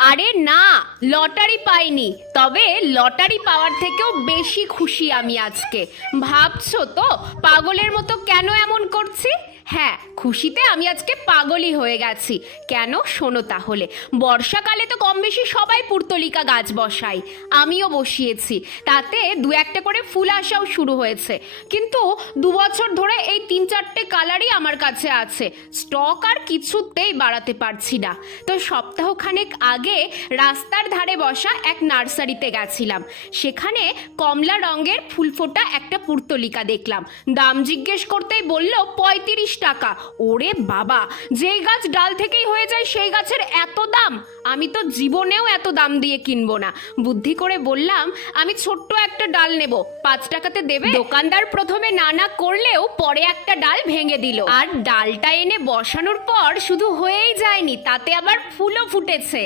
আরে না, লটারি পাইনি। তবে লটারি পাওয়ার থেকেও বেশি খুশি আমি আজকে। ভাবছো তো পাগলের মতো কেন এমন করছি? হ্যাঁ, খুশিতে আমি আজকে পাগলই হয়ে গেছি। কেন শোনো তাহলে। বর্ষাকালে তো কম বেশি সবাই পুর্তলিকা গাছ বসায়, আমিও বসিয়েছি। তাতে দু একটা করে ফুল আসাও শুরু হয়েছে। কিন্তু 2 বছর ধরে এই 3-4টে কালারই আমার কাছে আছে। স্টক আর কিছুতেই বাড়াতে পারছি না। তো সপ্তাহখানেক আগে রাস্তার ধারে বসা এক নার্সারিতে গেছিলাম। সেখানে কমলা রঙের ফুল ফোটা একটা পুর্তলিকা দেখলাম। দাম জিজ্ঞেস করতেই বলল 35 টাকা। ওরে বাবা, যে গাছ ডাল থেকেই হয়ে যায় সেই গাছের এত দাম! আমি তো জীবনেও এত দাম দিয়ে কিনবো না। বুদ্ধি করে বললাম, আমি ছোট্ট একটা ডাল নেব, 5 টাকাতে দেবে? দোকানদার প্রথমে না না করলেও পরে একটা ডাল ভেঙে দিল। আর ডালটা এনে বসানোর পর শুধু হয়েই যায়নি, তাতে আবার ফুলও ফুটেছে।